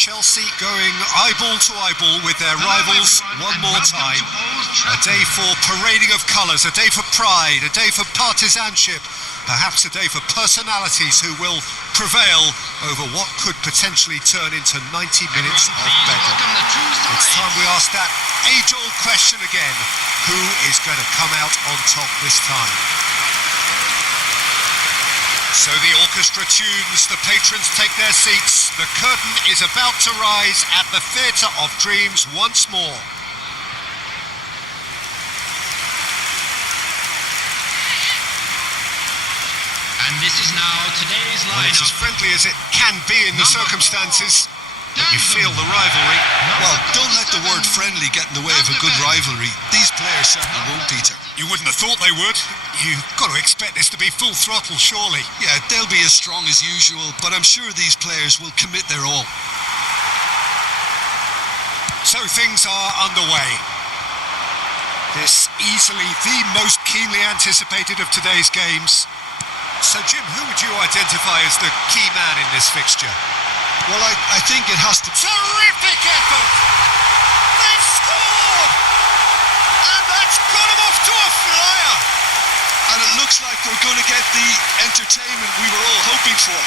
Chelsea going eyeball to eyeball with their rivals one more time. A day for parading of colours, a day for pride, a day for partisanship, perhaps a day for personalities who will prevail over what could potentially turn into 90 minutes of bedlam. It's time we ask that age-old question again: who is going to come out on top this time? So the orchestra tunes, the patrons take their seats, the curtain is about to rise at the Theatre of Dreams once more. And this is now today's lineup. Well, it's as friendly as it can be in the circumstances, but you feel the rivalry. Well, don't let the word friendly get in the way of a good rivalry. These players certainly won't, Peter. You wouldn't have thought they would. You've got to expect this to be full throttle, surely. Yeah, they'll be as strong as usual, but I'm sure these players will commit their all. So things are underway. This easily the most keenly anticipated of today's games. So, Jim, who would you identify as the key man in this fixture? Well, I think it has to... Terrific effort! They've scored! And that's got them off to a flyer! And it looks like we're going to get the entertainment we were all hoping for.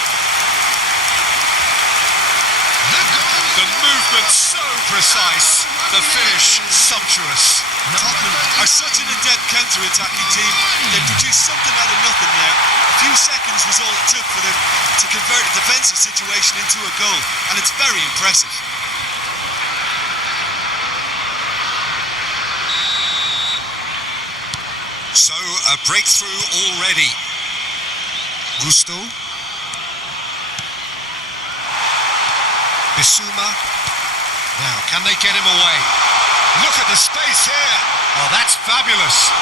The movement so precise, the finish sumptuous. Tottenham are such an adept counter-attacking team. They produced something out of nothing there. A few seconds was all it took for them to convert a defensive situation into a goal, and it's very impressive. So, a breakthrough already. Gusto. Bissouma. Now, can they get him away? Look at the space here. Oh, that's fabulous.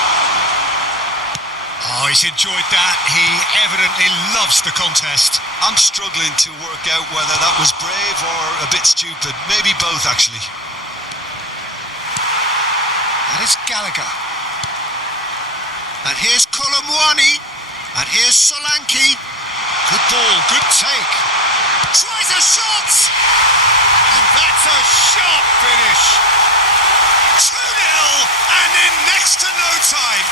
Oh, he's enjoyed that. He evidently loves the contest. I'm struggling to work out whether that was brave or a bit stupid. Maybe both, actually. That is Gallagher. And here's Colomwani. And here's Solanke. Good ball, good take. Tries a shot! And that's a sharp finish. 2-0, and in next to no time.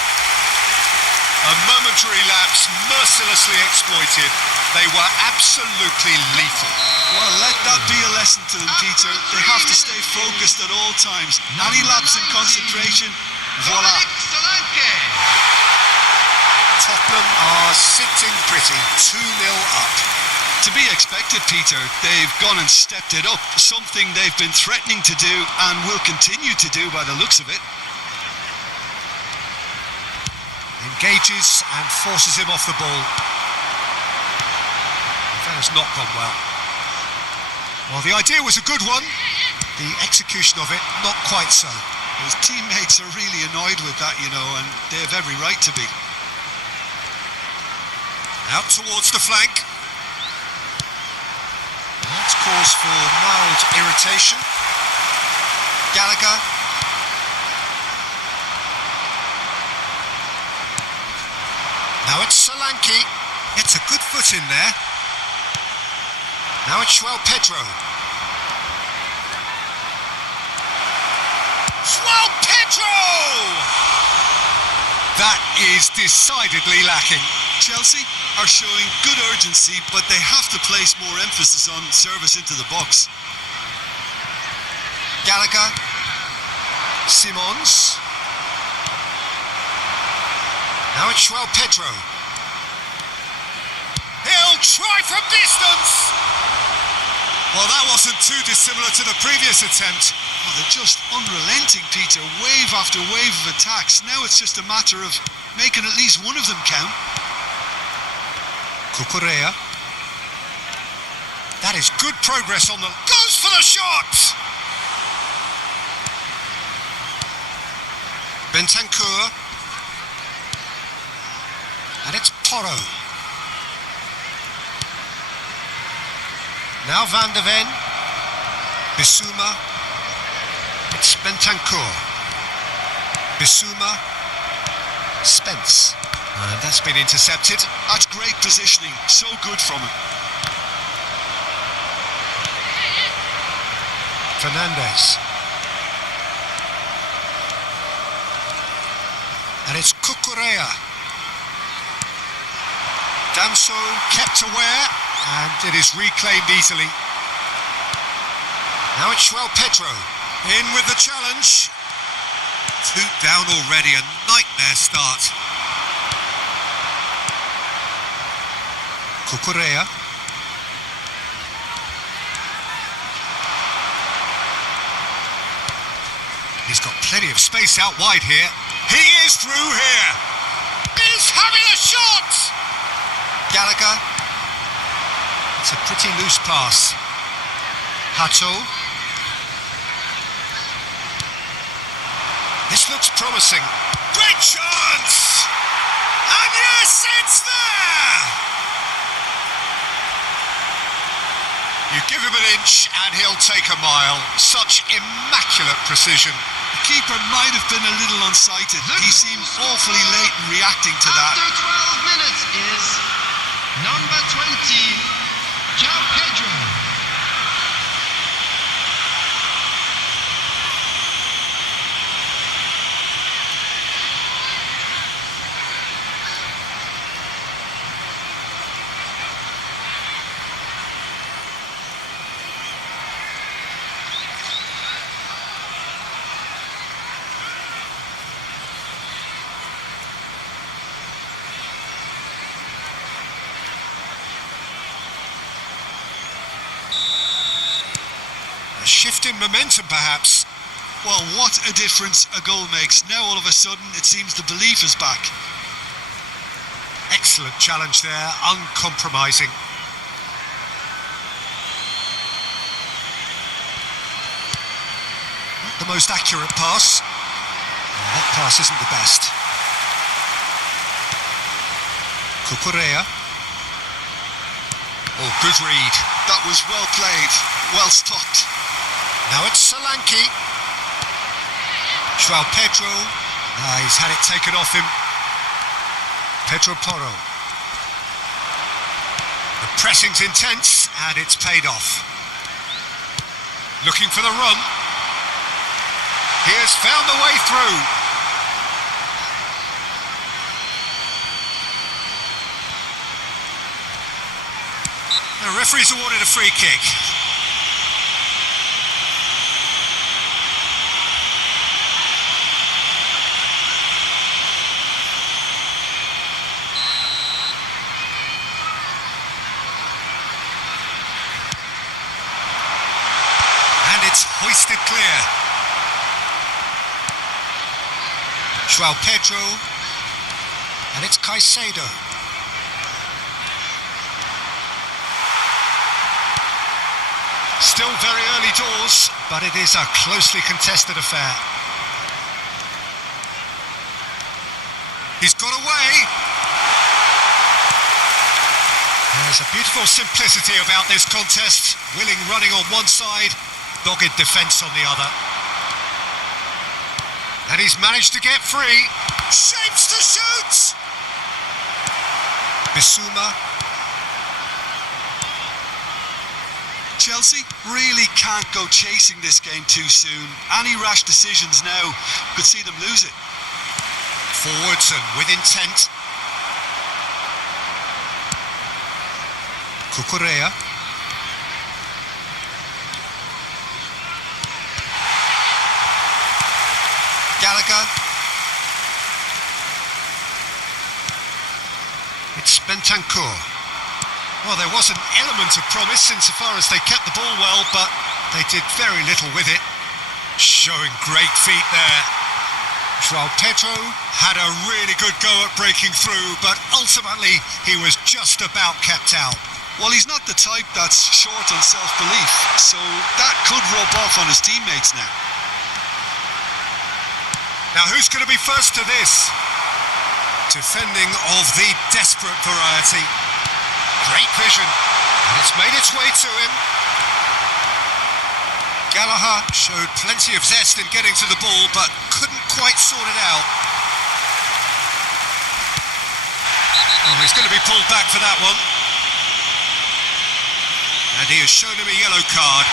A momentary lapse, mercilessly exploited. They were absolutely lethal. Well, let that be a lesson to them, Peter. They have to stay focused at all times. Any lapse in concentration, voila. Tottenham are sitting pretty, 2-0 up. To be expected, Peter. They've gone and stepped it up, something they've been threatening to do and will continue to do by the looks of it. Engages and forces him off the ball. That has not gone well. Well, the idea was a good one. The execution of it, not quite so. His teammates are really annoyed with that, you know, and they have every right to be. Out towards the flank. That's cause for mild irritation. Gallagher. Now it's Solanke. Gets a good foot in there. Now it's João Pedro. João Pedro! That is decidedly lacking. Chelsea are showing good urgency, but they have to place more emphasis on service into the box. Gallagher. Simons. Now it's João Pedro. He'll try from distance! Well, that wasn't too dissimilar to the previous attempt. Oh, they're just unrelenting, Peter. Wave after wave of attacks. Now it's just a matter of making at least one of them count. Cucurella. That is good progress on the... Goes for the shot! Bentancur. And it's Porro. Now Van de Ven. Bissouma. It's Bentancur. Bissouma. Spence. And that's been intercepted. That's great positioning. So good from him. Fernandez. And it's Cucurella. Danso kept aware, and it is reclaimed easily. Now it's João Pedro. In with the challenge. 2 down already, a nightmare start. Cucurella. He's got plenty of space out wide here. He is through here. He's having a shot! Gallagher. It's a pretty loose pass. Hato. This looks promising. Great chance! And yes, it's there! You give him an inch and he'll take a mile. Such immaculate precision. The keeper might have been a little unsighted. He seemed awfully late in reacting to that. After 12 minutes is number 20, João Pedro. A shift in momentum, perhaps. Well, what a difference a goal makes. Now all of a sudden it seems the belief is back. Excellent challenge there, uncompromising. Not the most accurate pass. That pass isn't the best. Cucurella. Oh, good read. That was well played, well stopped. Now it's Solanke. João Pedro. He's had it taken off him. Pedro Porro. The pressing's intense and it's paid off. Looking for the run. He has found the way through. The referee's awarded a free kick. And it's hoisted clear. João Pedro. And it's Caicedo. Still very early doors, but it is a closely contested affair. He's got away. There's a beautiful simplicity about this contest. Willing running on one side, dogged defence on the other. And he's managed to get free. Shapes to shoot! Bissouma. Chelsea really can't go chasing this game too soon. Any rash decisions now could see them lose it. Forwards and with intent. Cucurella. Gallagher. It's Bentancur. Well, there was an element of promise insofar as they kept the ball well, but they did very little with it. Showing great feet there. João Pedro had a really good go at breaking through, but ultimately he was just about kept out. Well, he's not the type that's short on self-belief, so that could rub off on his teammates now. Now, who's going to be first to this? Defending of the desperate variety. Great vision, and it's made its way to him. Gallagher showed plenty of zest in getting to the ball, but couldn't quite sort it out. Oh, he's going to be pulled back for that one. And he has shown him a yellow card.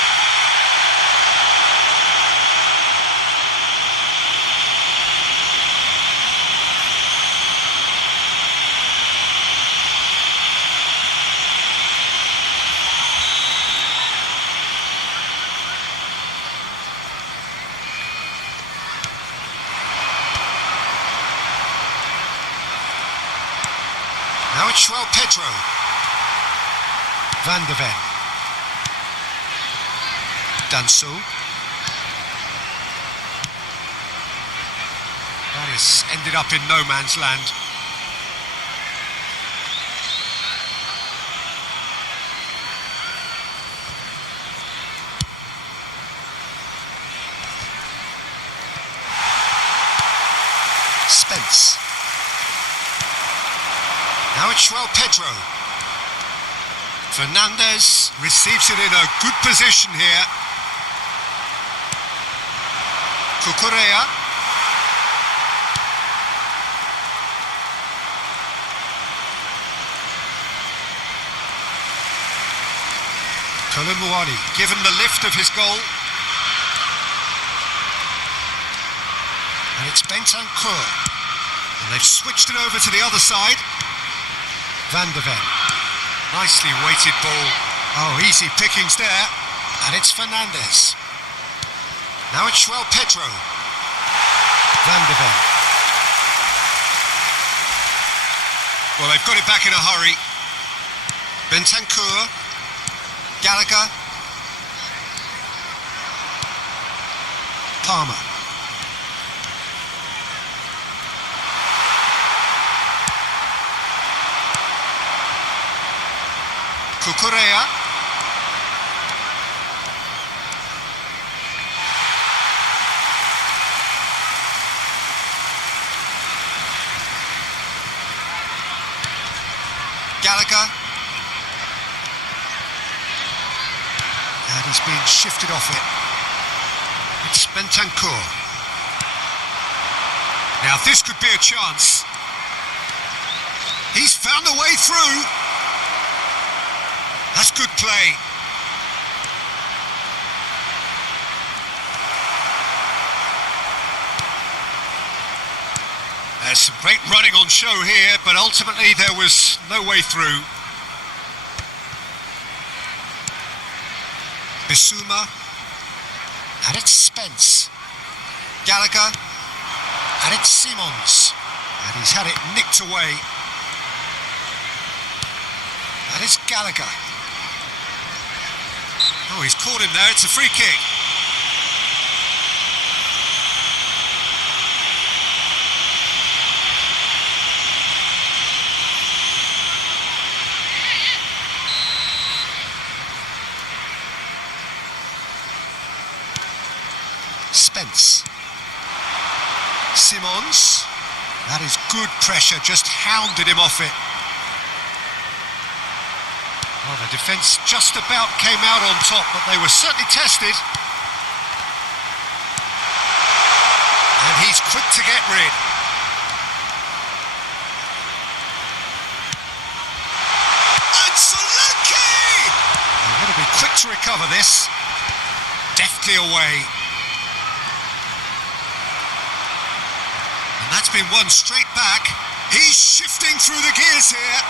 it's João Pedro. Van de Ven. Danso. That has ended up in no man's land. Spence. Now it's João Pedro. Fernandes receives it in a good position here. Cucurella. Colomboani given the lift of his goal. And it's Bentancur. And they've switched it over to the other side. Van de Ven. Nicely weighted ball. Oh, easy pickings there. And it's Fernandes. Now it's João Pedro. Van de Ven. Well, they've got it back in a hurry. Bentancur. Gallagher. Palmer. Cucurella. Gallagher. And he's been shifted off it. It's Bentancur. Now this could be a chance. He's found a way through. That's good play. There's some great running on show here, but ultimately there was no way through. Bissouma. And it's Spence. Gallagher. And it's Simons. And he's had it nicked away. And it's Gallagher. Oh, he's caught him there. It's a free kick. Spence. Simons. That is good pressure, just hounded him off it. Well, the defence just about came out on top, but they were certainly tested. And he's quick to get rid. And Solanke! They've got to be quick to recover this. Deftly away. And that's been won straight back. He's shifting through the gears here.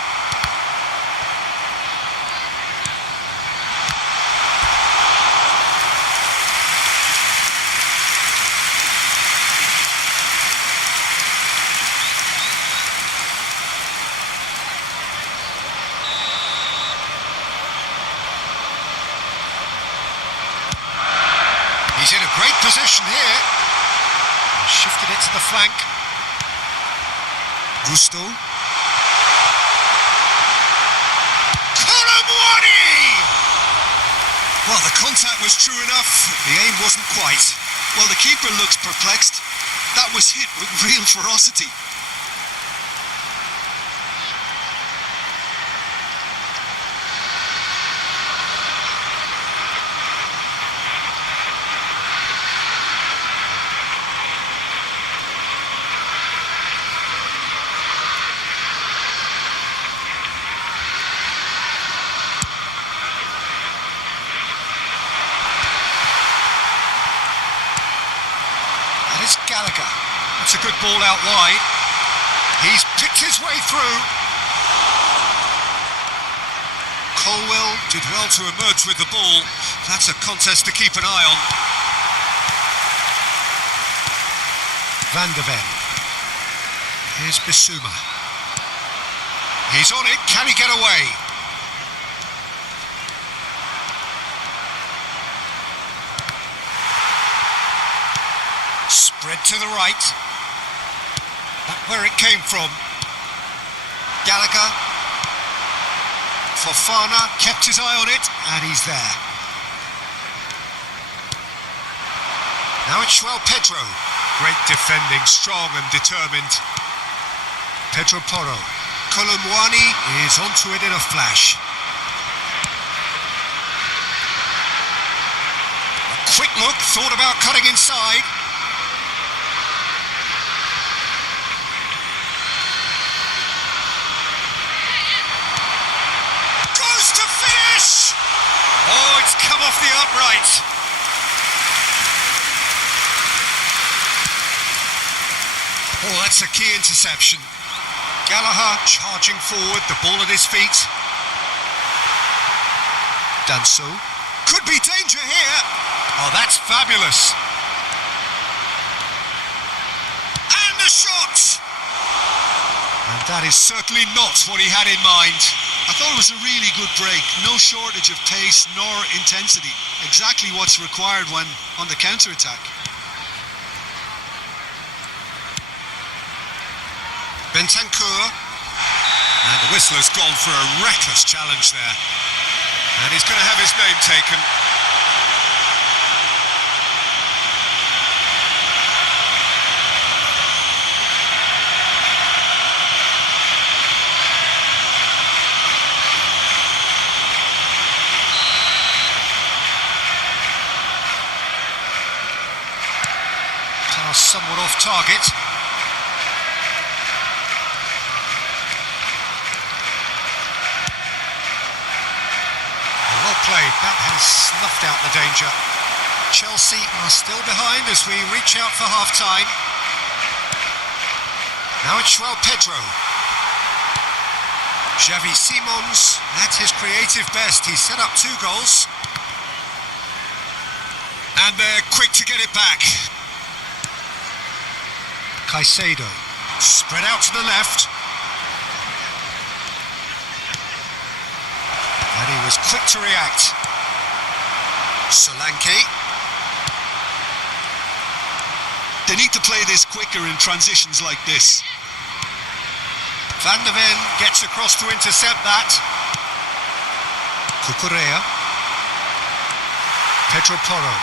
He's in a great position here. He shifted it to the flank. Gusto. Colomboani! Well, the contact was true enough. The aim wasn't quite. Well, the keeper looks perplexed. That was hit with real ferocity. Gallagher. That's a good ball out wide. He's picked his way through. Colwell did well to emerge with the ball. That's a contest to keep an eye on. Van de Ven. Here's Bissouma. He's on it. Can he get away? Spread to the right. Back where it came from. Gallagher. Fofana kept his eye on it, and he's there. Now it's João Pedro. Great defending, strong and determined. Pedro Porro. Colomwani is onto it in a flash. A quick look, thought about cutting inside. Goes to finish! Oh, it's come off the upright. Oh, that's a key interception. Gallagher charging forward, the ball at his feet. Danso. Could be danger here. Oh, that's fabulous. And the shot! And that is certainly not what he had in mind. I thought it was a really good break. No shortage of pace nor intensity. Exactly what's required when on the counter-attack. Bentancur, and the whistler's gone for a reckless challenge there, and he's going to have his name taken. Pass somewhat off target. Played. That has snuffed out the danger. Chelsea are still behind as we reach out for half-time. Now it's João Pedro. Xavi Simons at his creative best. He set up 2 goals. And they're quick to get it back. Caicedo. Spread out to the left. And he was quick to react. Solanke. They need to play this quicker in transitions like this. Van de Ven gets across to intercept that. Cucurella. Pedro Porro.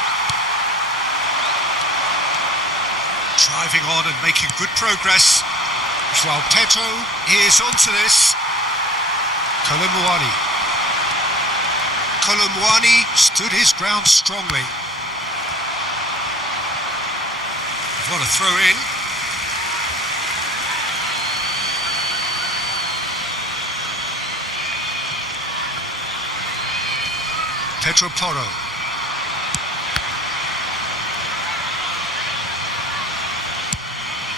Driving on and making good progress. João Pedro is onto this. Colomwani. Colomwani stood his ground strongly. What a throw in. Pedro Porro.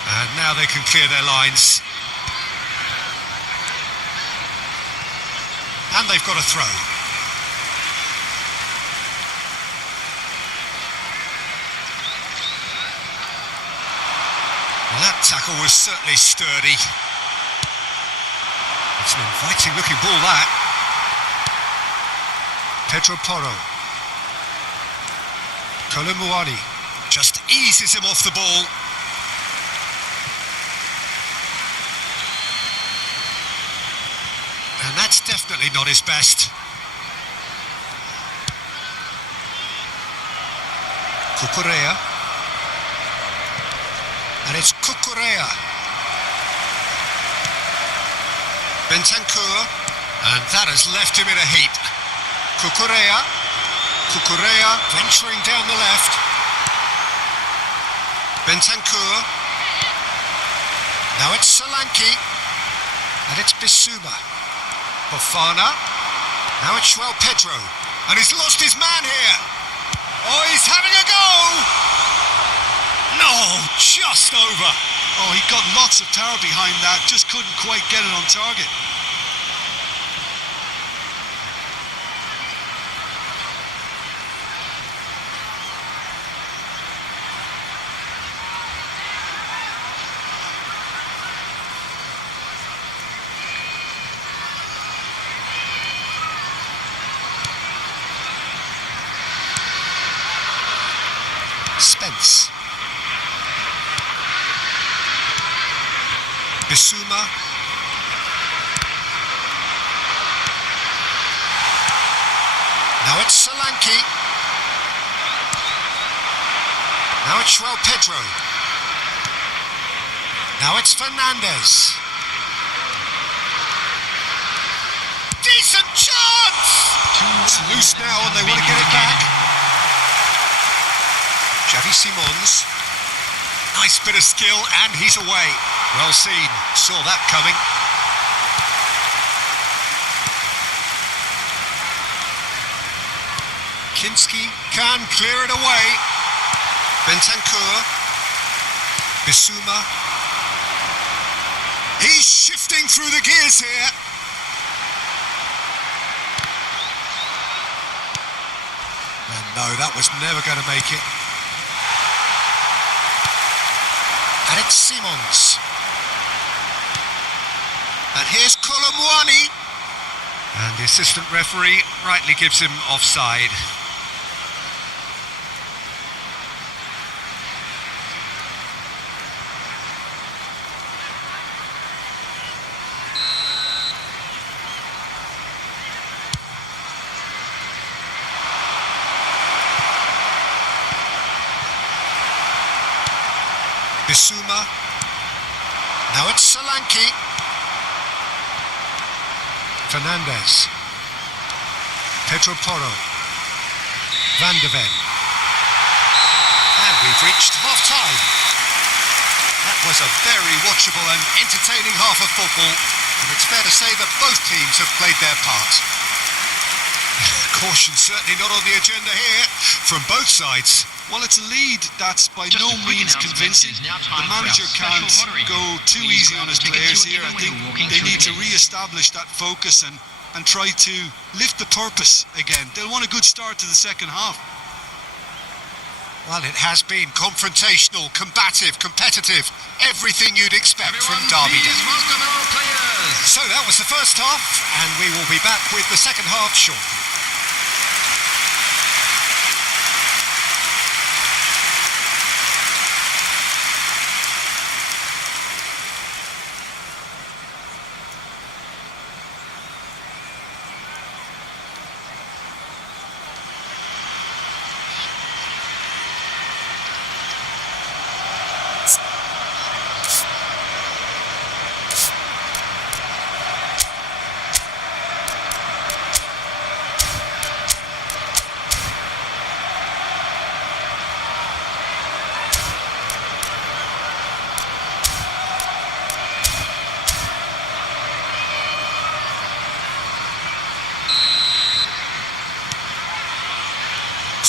And now they can clear their lines. And they've got a throw. Well, that tackle was certainly sturdy. It's an inviting looking ball, that. Pedro Porro. Colomwani just eases him off the ball. And that's definitely not his best. Cucurella. And it's Cucurella. Bentancur. And that has left him in a heap. Cucurella. Cucurella venturing down the left. Bentancur. Now it's Solanke. And it's Bissouma. Fofana. Now it's João Pedro. And he's lost his man here. Oh, he's having a go! No, just over. Oh, he got lots of power behind that, just couldn't quite get it on target. defence. Bissouma. Now it's Solanke. Now it's João Pedro. Now it's Fernandes. Decent chance! It's loose now and they want to get it back. Xavi Simons. Nice bit of skill and he's away. Well seen, saw that coming. Kinski can clear it away. Bentancur. Bissouma. He's shifting through the gears here. And no, that was never going to make it. And it's Simons. And here's Colomwani. And the assistant referee rightly gives him offside. Bissouma. Now it's Solanke. Fernandes. Pedro Porro. Van de Ven. And we've reached half-time. That was a very watchable and entertaining half of football, and it's fair to say that both teams have played their part. Caution certainly not on the agenda here from both sides. Well, it's a lead that's by no means convincing. The manager can't go too easy on his players here. I think they need to re-establish that focus and try to lift the purpose again. They'll want a good start to the second half. Well, it has been confrontational, combative, competitive, everything you'd expect from Derby Day. So that was the first half, and we will be back with the second half shortly.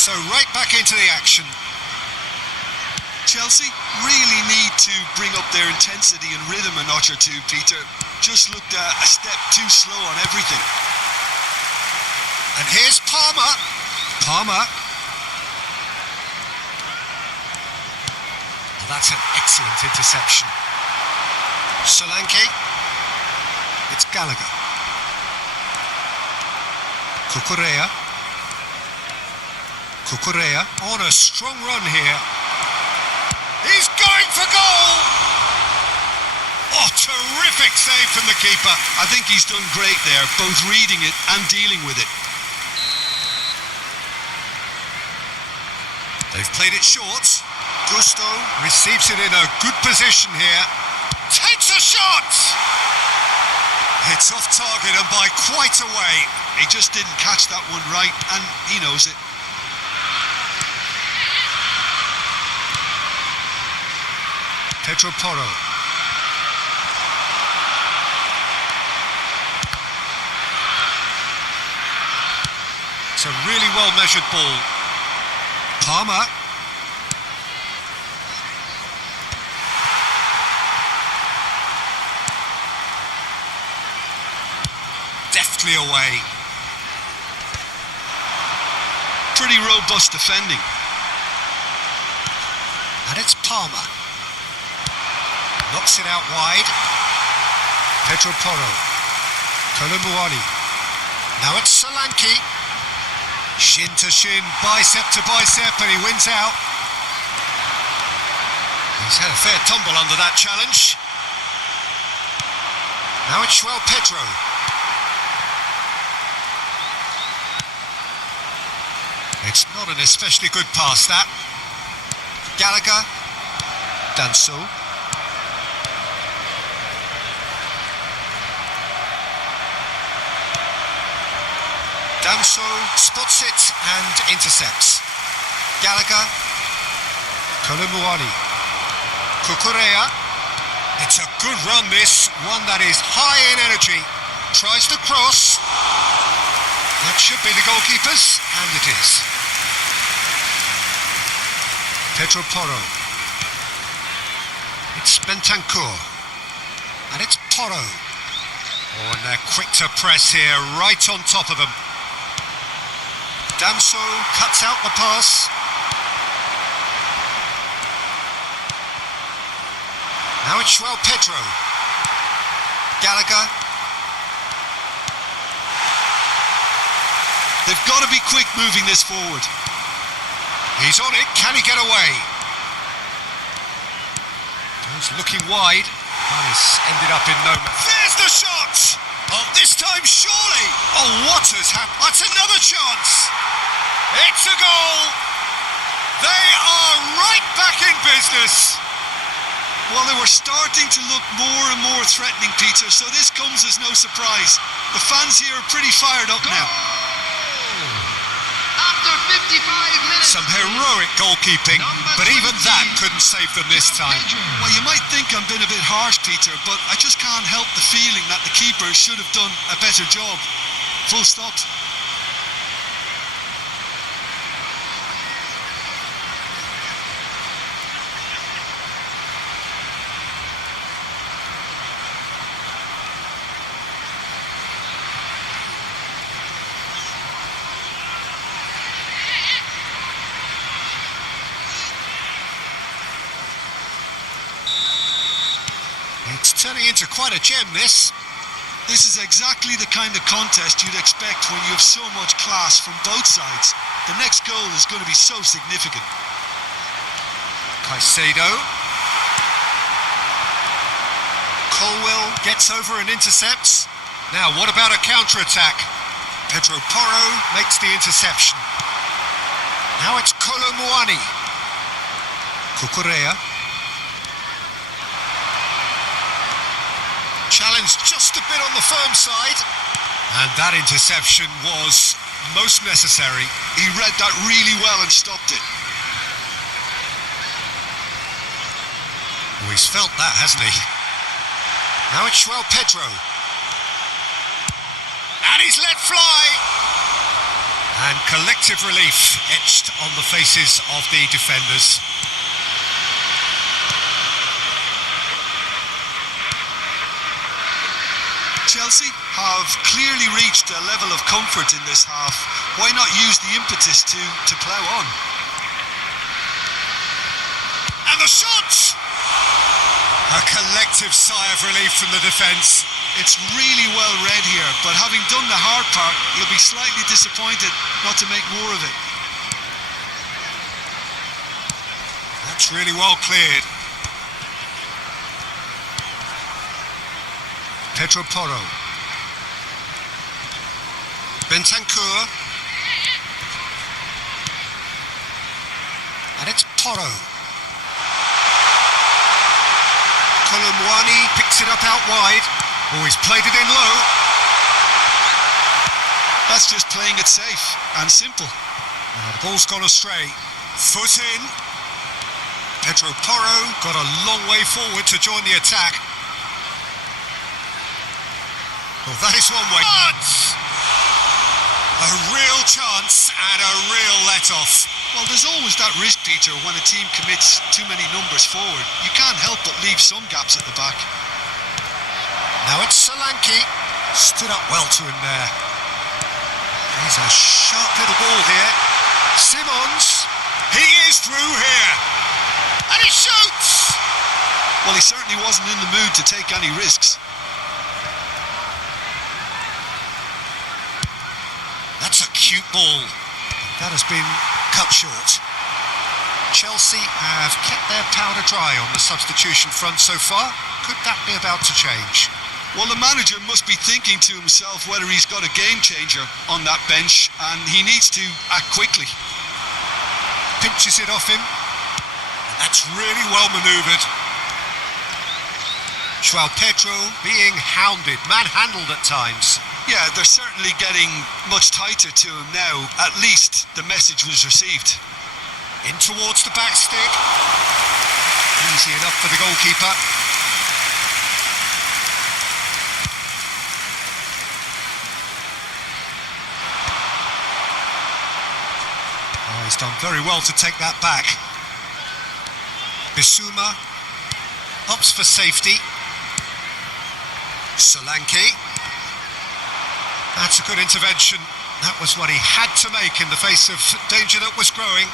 So right back into the action. Chelsea really need to bring up their intensity and rhythm a notch or two, Peter. Just looked a step too slow on everything. And here's Palmer. Palmer. Well, that's an excellent interception. Solanke. It's Gallagher. Cucurella. Cucurella on a strong run here. He's going for goal! Oh, terrific save from the keeper. I think he's done great there, both reading it and dealing with it. They've played it short. Gusto receives it in a good position here. Takes a shot! It's off target and by quite a way. He just didn't catch that one right, and he knows it. Pedro Porro. It's a really well-measured ball. Palmer. Deftly away. Pretty robust defending. And it's Palmer. Knocks it out wide. Pedro Porro. Colomwani. Now it's Solanke. Shin to shin, bicep to bicep, and he wins out. He's had a fair tumble under that challenge. Now it's João Pedro. It's not an especially good pass, that. Gallagher. Danso. Danso spots it and intercepts. Gallagher. Kolumuani. Kukurea. It's a good run, this. One that is high in energy. Tries to cross. That should be the goalkeeper's, and it is. Pedro Porro. It's Bentancur. And it's Porro. Oh, and they're quick to press here, right on top of them. Danso cuts out the pass. Now it's João Pedro. Gallagher. They've got to be quick moving this forward. He's on it. Can he get away? He's looking wide. That has ended up in no match. There's the shot! Oh, this time surely! Oh, what has happened? That's another chance! It's a goal! They are right back in business! Well, they were starting to look more and more threatening, Peter, so this comes as no surprise. The fans here are pretty fired up now. After 55 minutes. Some heroic goalkeeping, but even that couldn't save them this time. Well, you might think I'm being a bit harsh, Peter, but I just can't help the feeling that the keeper should have done a better job. Full stop. It's turning into quite a gem, this. This is exactly the kind of contest you'd expect when you have so much class from both sides. The next goal is going to be so significant. Caicedo. Colwell gets over and intercepts. Now, what about a counter-attack? Pedro Porro makes the interception. Now it's Kolumuani. Kukurea. Challenged just a bit on the firm side. And that interception was most necessary. He read that really well and stopped it. Oh, he's felt that, hasn't he? Now it's João Pedro. And he's let fly. And collective relief etched on the faces of the defenders. Chelsea have clearly reached a level of comfort in this half. Why not use the impetus to plough on? And the shot! A collective sigh of relief from the defence. It's really well read here, but having done the hard part, you'll be slightly disappointed not to make more of it. That's really well cleared. Pedro Porro. Bentancur. And it's Porro. Kolumuani picks it up out wide. Oh, he's played it in low. That's just playing it safe and simple. The ball's gone astray. Foot in. Pedro Porro got a long way forward to join the attack. Well, that is one way. But a real chance and a real let-off. Well, there's always that risk, Peter, when a team commits too many numbers forward. You can't help but leave some gaps at the back. Now it's Solanke. Stood up well to him there. He's a sharp little ball here. Simons. He is through here. And he shoots! Well, he certainly wasn't in the mood to take any risks. That's a cute ball. That has been cut short. Chelsea have kept their powder dry on the substitution front so far. Could that be about to change? Well, the manager must be thinking to himself whether he's got a game changer on that bench, and he needs to act quickly. Pinches it off him. That's really well manoeuvred. João Pedro being hounded, manhandled at times. Yeah, they're certainly getting much tighter to him now. At least the message was received. In towards the back stick. Easy enough for the goalkeeper. Oh, he's done very well to take that back. Bissouma opts for safety. Solanke. That's a good intervention. That was what he had to make in the face of danger that was growing.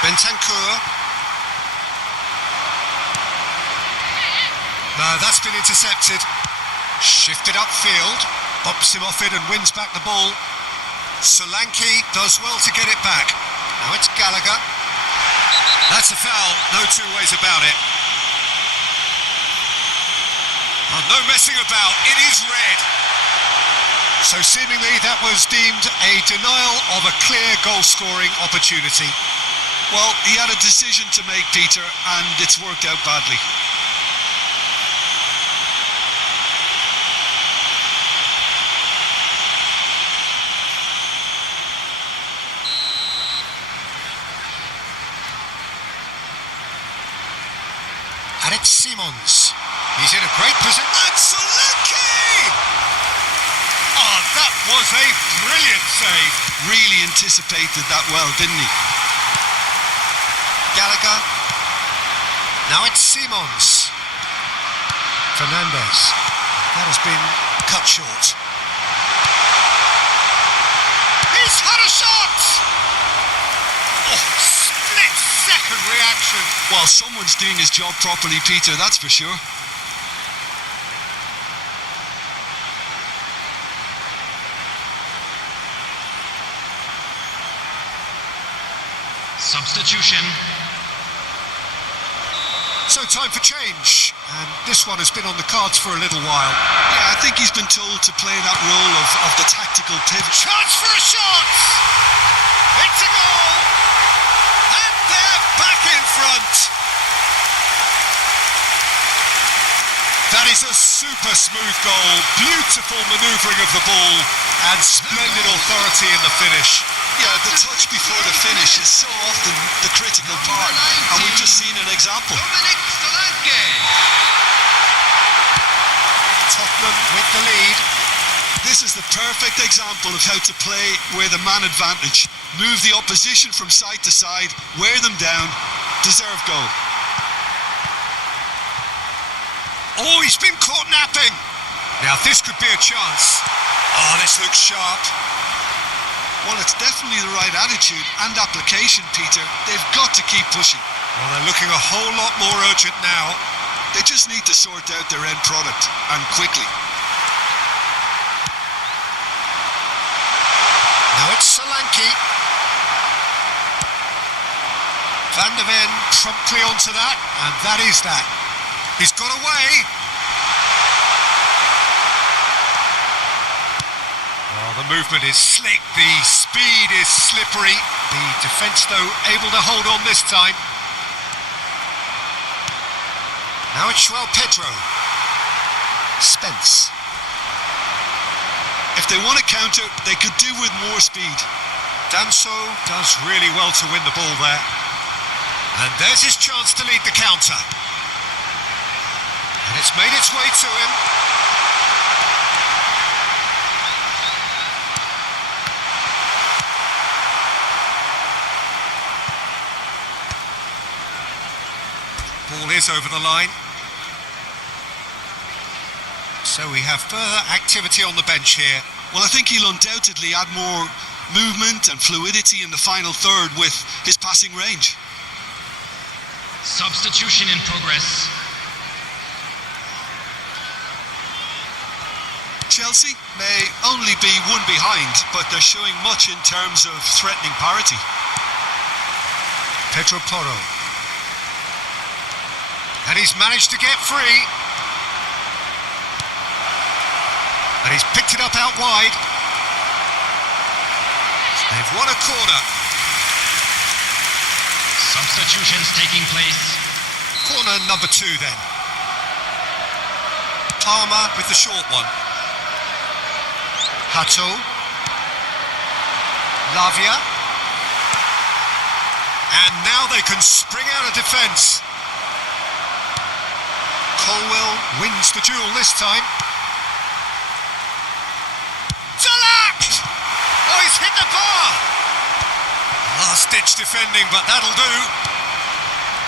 Bentancur. No, that's been intercepted. Shifted upfield. Bops him off it and wins back the ball. Solanke does well to get it back. Now it's Gallagher. That's a foul, no two ways about it. Oh, no messing about, it is red. So seemingly that was deemed a denial of a clear goal-scoring opportunity. Well, he had a decision to make, Peter, and it's worked out badly. And it's Simons. He's in a great position. And Solanke! Oh, that was a brilliant save. Really anticipated that well, didn't he? Gallagher. Now it's Simons. Fernandes. That has been cut short. He's had a shot! Oh, split-second reaction. Well, someone's doing his job properly, Peter, that's for sure. Substitution. So time for change, and this one has been on the cards for a little while. Yeah, I think he's been told to play that role of the tactical pivot. Chance for a shot! It's a goal! And they're back in front! That is a super smooth goal, beautiful manoeuvring of the ball, and splendid authority in the finish. Yeah, the touch before the finish is so often the critical part, and we've just seen an example. Tottenham with the lead. This is the perfect example of how to play with a man advantage. Move the opposition from side to side, wear them down, deserve goal. Oh, he's been caught napping. Now this could be a chance. Oh, this looks sharp. Well, it's definitely the right attitude and application, Peter. They've got to keep pushing. Well, they're looking a whole lot more urgent now. They just need to sort out their end product, and quickly. Now it's Solanke. Van der Ven promptly onto that, and that is that. He's got away. Oh, the movement is slick, the speed is slippery. The defence, though, able to hold on this time. Now it's João Pedro. Spence. If they want to counter, they could do with more speed. Danso does really well to win the ball there. And there's his chance to lead the counter. And it's made its way to him. Ball is over the line. So we have further activity on the bench here. Well, I think he'll undoubtedly add more movement and fluidity in the final third with his passing range. Substitution in progress. Chelsea may only be one behind, but they're showing much in terms of threatening parity. Pedro Porro. And he's managed to get free. And he's picked it up out wide. They've won a corner. Substitutions taking place. Corner number 2 then. Palmer with the short one. Hato. Lavia. And now they can spring out of defence. Colwell wins the duel this time. Delap! Oh, he's hit the bar! Last-ditch defending, but that'll do.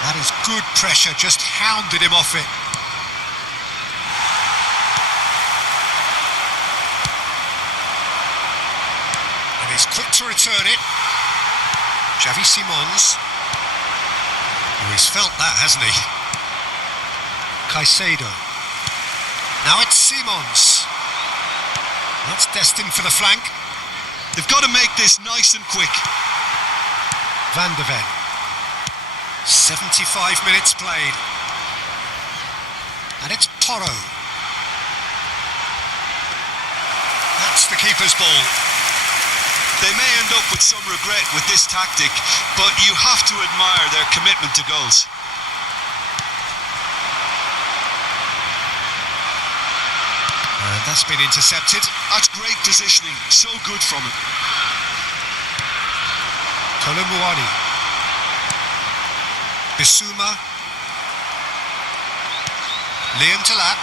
That is good pressure, just hounded him off it. And he's quick to return it. Xavi Simons. Oh, he's felt that, hasn't he? Caicedo. Now it's Simons. That's destined for the flank. They've got to make this nice and quick. Van de Ven. 75 minutes played. And it's Porro. That's the keeper's ball. They may end up with some regret with this tactic, but you have to admire their commitment to goals. That's been intercepted. That's great positioning. So good from him. Colomboani. Bissouma. Liam Delap.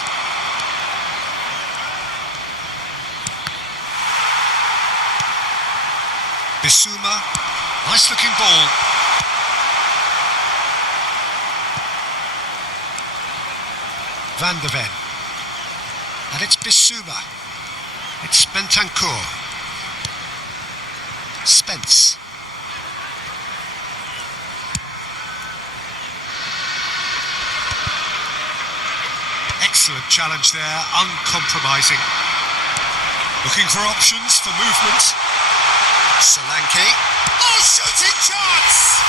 Bissouma. Nice looking ball. Van de Ven. And it's Bissouma. It's Bentancur. Spence. Excellent challenge there, uncompromising. Looking for options for movement. Solanke. Oh, shooting chance!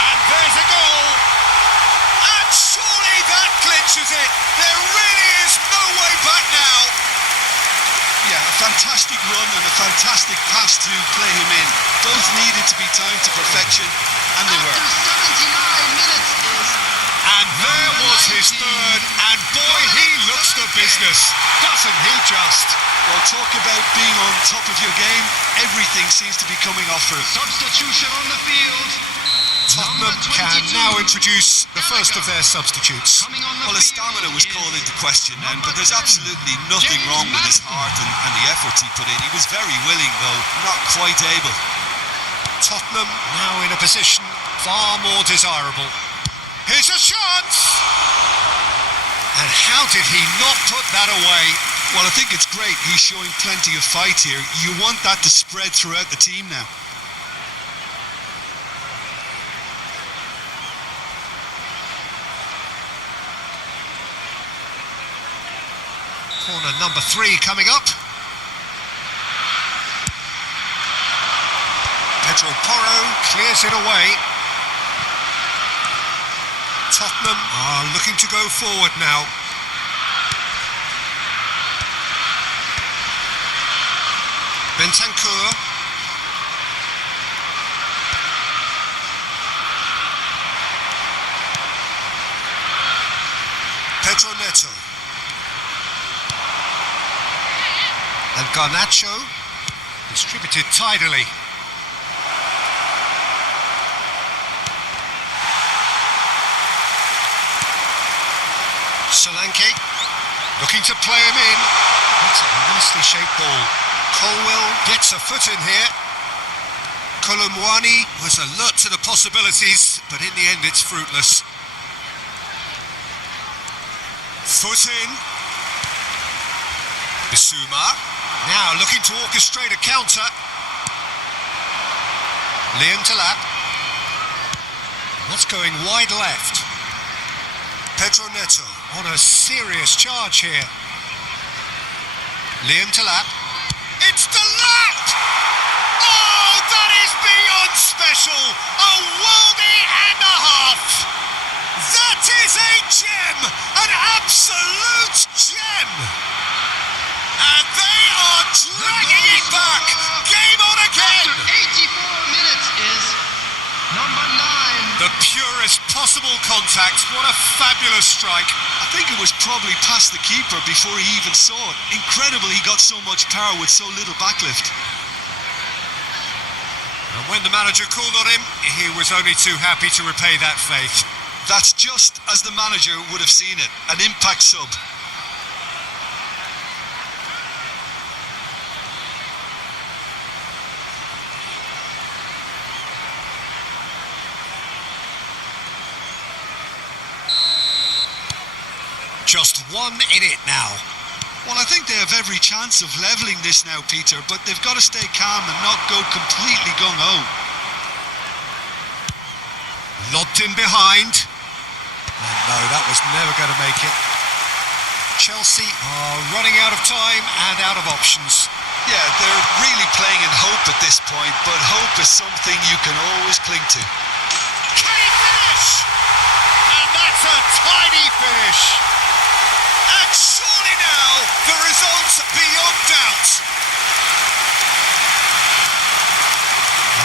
And there's a goal! And surely that clinches it! There really is no way back now! Yeah, a fantastic run and a fantastic pass to play him in. Both needed to be timed to perfection, and they were. After 79 minutes is... And there was his third, and boy, he looks the business, doesn't he just? Well, talk about being on top of your game. Everything seems to be coming off for him. Substitution on the field. Tottenham can now introduce the first of their substitutes. Well, his stamina was called into question then, but there's absolutely nothing wrong with his heart and the efforts he put in. He was very willing, though, not quite able. Tottenham now in a position far more desirable. Here's a chance! And how did he not put that away? Well, I think it's great. He's showing plenty of fight here. You want that to spread throughout the team now. Corner number 3 coming up. Pedro Porro clears it away. Tottenham are looking to go forward now. Bentancur. Pedro Neto. And Garnacho distributed tidily. Solanke looking to play him in. That's a nicely shaped ball. Colwell gets a foot in here. Colomboani was alert to the possibilities, but in the end it's fruitless. Foot in. Bissouma now looking to orchestrate a counter. Liam Delap. That's going wide left. Pedro Neto on a serious charge here. Liam to lap. It's the lap! Oh, that is beyond special! A worldie and a half! That is a gem! An absolute gem! And they are dragging it back! Game on again! After 84 minutes is number 9. The purest possible contact. What a fabulous strike. I think it was probably past the keeper before he even saw it. Incredible he got so much power with so little backlift. And when the manager called on him, he was only too happy to repay that faith. That's just as the manager would have seen it. An impact sub. Just one in it now. Well, I think they have every chance of levelling this now, Peter, but they've got to stay calm and not go completely gung-ho. Lobbed in behind. And no, that was never going to make it. Chelsea are running out of time and out of options. Yeah, they're really playing in hope at this point, but hope is something you can always cling to. Can he finish? And that's a tiny finish. And surely now, the result's beyond doubt.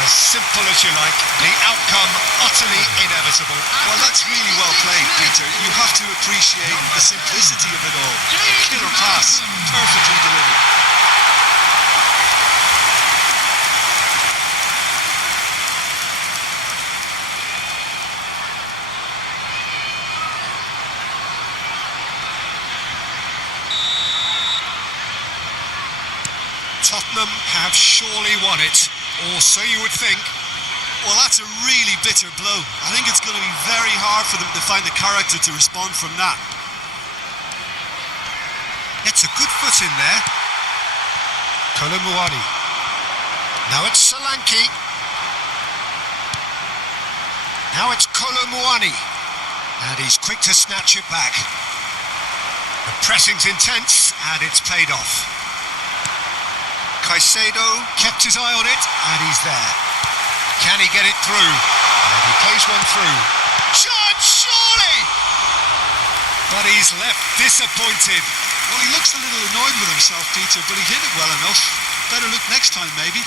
As simple as you like, the outcome utterly inevitable. Well, that's really well played, Peter. You have to appreciate the simplicity of it all. A killer pass, perfectly delivered. Tottenham have surely won it, or so you would think. Well, that's a really bitter blow. I think it's going to be very hard for them to find the character to respond from that. It's a good foot in there. Kolomuani. Now it's Solanke. Now it's Kolomuani. And he's quick to snatch it back. The pressing's intense, and it's paid off. Caicedo kept his eye on it, and he's there. Can he get it through? And he plays one through. Shot, surely! But he's left disappointed. Well, he looks a little annoyed with himself, Peter, but he hit it well enough. Better look next time, maybe.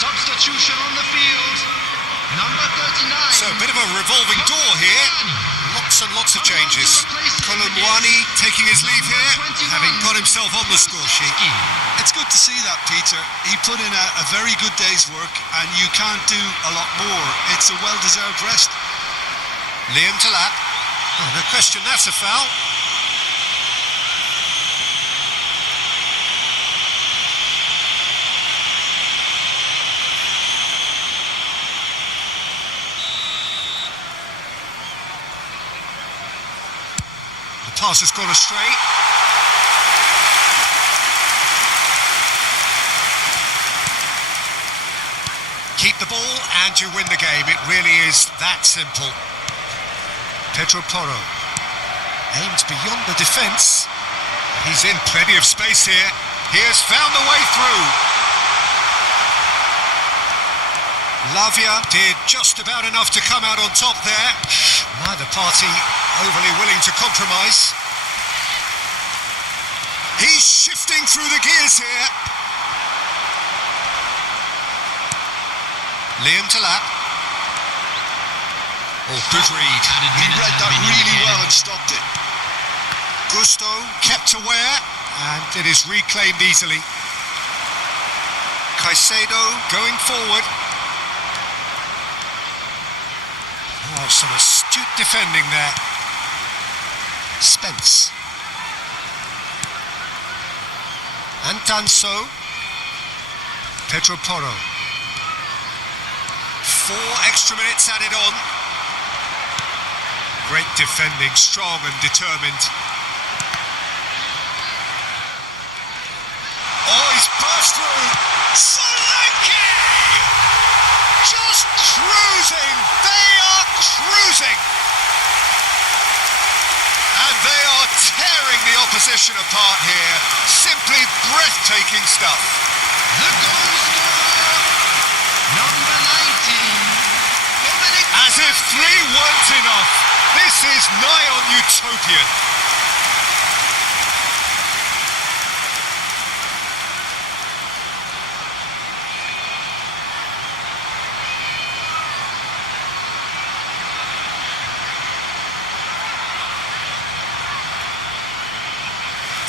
Substitution on the field. Number 39. So a bit of a revolving door here. Lots and lots of changes. Kolomuani taking his leave here, having got himself on the score sheet. It's good to see that, Peter. He put in a very good day's work, and you can't do a lot more. It's a well-deserved rest. Liam to lap. Oh, no question, that's a foul. The pass has gone astray. Keep the ball and you win the game. It really is that simple. Pedro Porro aims beyond the defence. He's in plenty of space here. He has found the way through. Lavia did just about enough to come out on top there. Neither party overly willing to compromise. He's shifting through the gears here. Liam to lap. Oh, good read. He read that really well and stopped it. Gusto kept aware, and it is reclaimed easily. Caicedo going forward. Oh, some astute defending there. Spence. Antanso. Pedro Porro. 4 extra minutes added on. Great defending, strong and determined. Oh, he's burst through. Solanke! just cruising. They are cruising. And they are tearing the opposition apart here. Simply breathtaking stuff. The goal scorer, number 19. As if 3 weren't enough. This is nigh on utopian.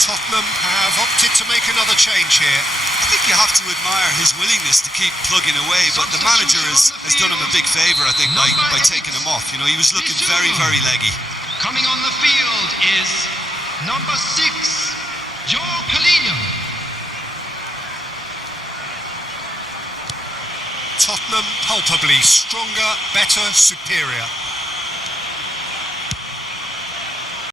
Tottenham have opted to make another change here. I think you have to admire his willingness to keep plugging away, but the manager has done him a big favour, I think, by taking him off. You know, he was looking very, very leggy. Coming on the field is number 6, Joe Calino. Tottenham palpably stronger, better, superior.